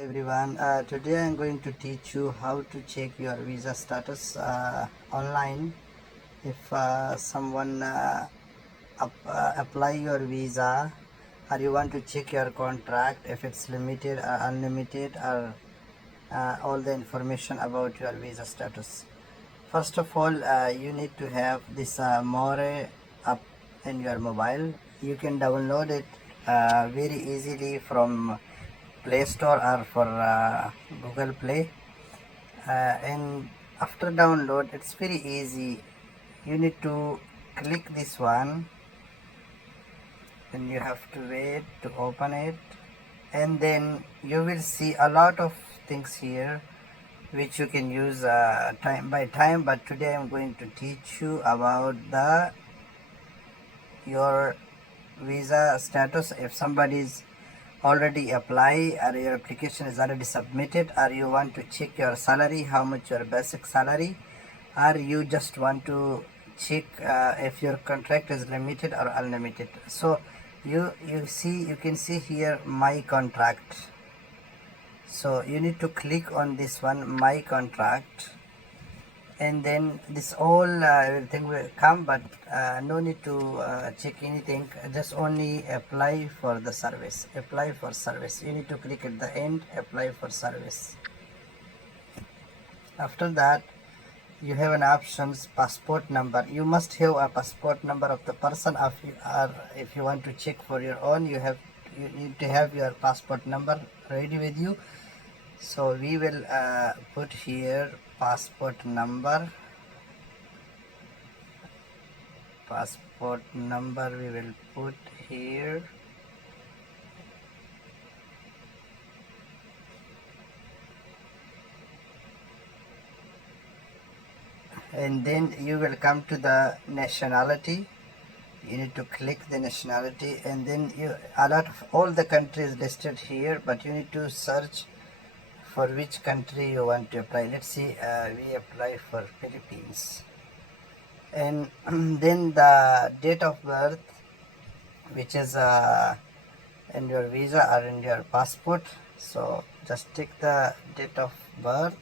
Everyone, today I'm going to teach you how to check your visa status online. If someone apply your visa, or you want to check your contract, if it's limited or unlimited, or all the information about your visa status. First of all, you need to have this More app in your mobile. You can download it very easily from Play Store or for Google Play. And after download, it's very easy. You need to click this one, and you have to wait to open it, and then you will see a lot of things here which you can use time by time. But today I'm going to teach you about the your visa status. If somebody's already apply, or your application is already submitted, or you want to check your salary, how much your basic salary, or you just want to check if your contract is limited or unlimited. So you can see here my contract. So you need to click on this one, my contract, and then this all everything will come. But no need to check anything, just only apply for the service. Apply for service, you need to click at the end, apply for service. After that, you have an options passport number. You must have a passport number of the person. If you want to check for your own, you need to have your passport number ready with you. So we will put here passport number. Passport number we will put here. And then you will come to the nationality. You need to click the nationality, and then all the countries listed here, but you need to search for which country you want to apply. Let's see, we apply for Philippines. And then the date of birth, which is in your visa or in your passport. So just take the date of birth,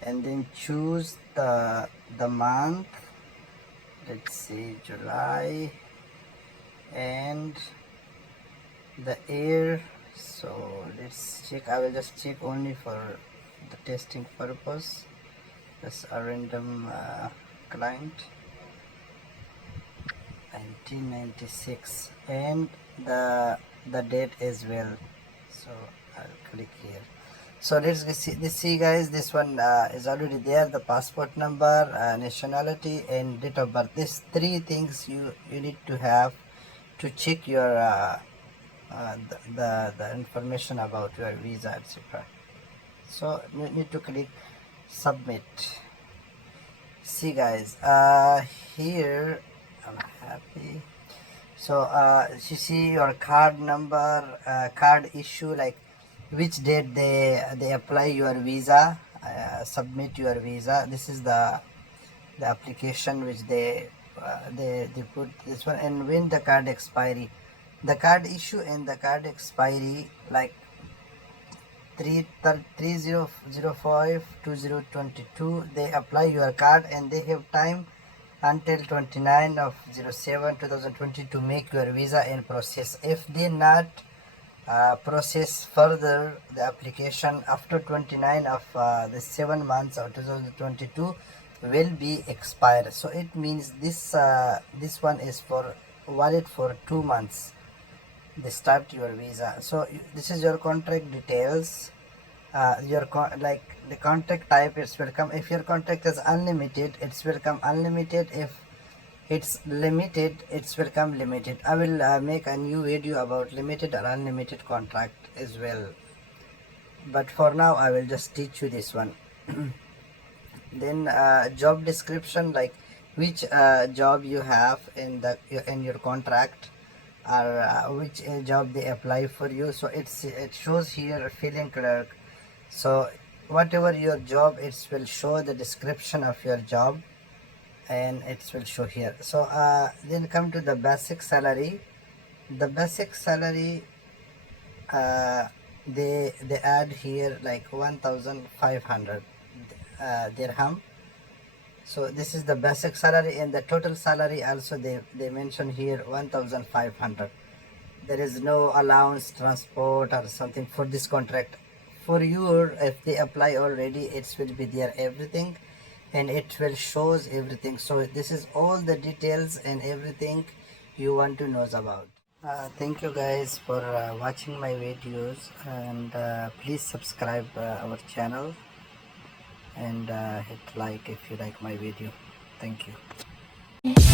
and then choose the month. Let's see, July, and the year. So let's check. I will just check only for the testing purpose. Just a random client. 1996, and the date as well. So I'll click here. So let's see guys, this one is already there, the passport number, nationality, and date of birth. These three things you need to have to check your the information about your visa, etc. So you need to click submit. See guys, here I'm happy. So you see your card number, card issue, like which date they apply your visa, submit your visa. This is the application which they put this one, and when the card expiry, the card issue and the card expiry, like 3005/2022 they apply your card, and they have time until 29 of 07/2020 to make your visa in process. If they not process further the application after 29 of the 7 months of 2022 will be expired. So it means this one is for valid for 2 months. They start your visa. So this is your contract details. Like the contract type, it's will come. If your contract is unlimited, it's will come unlimited. If it's limited, it's will come limited. I will make a new video about limited or unlimited contract as well, but for now I will just teach you this one. Then job description, like which job you have in your contract, or which job they apply for you. So it shows here filling clerk. So whatever your job, it will show the description of your job, and it will show here. So then come to the basic salary. The basic salary, they add here like 1500 dirham. So this is the basic salary, and the total salary also they mention here 1500. There is no allowance transport or something for this contract. For you, if they apply already, it will be there everything, and it will shows everything. So this is all the details and everything you want to know about. Thank you guys for watching my videos, and please subscribe our channel, and hit like if you like my video. Thank you.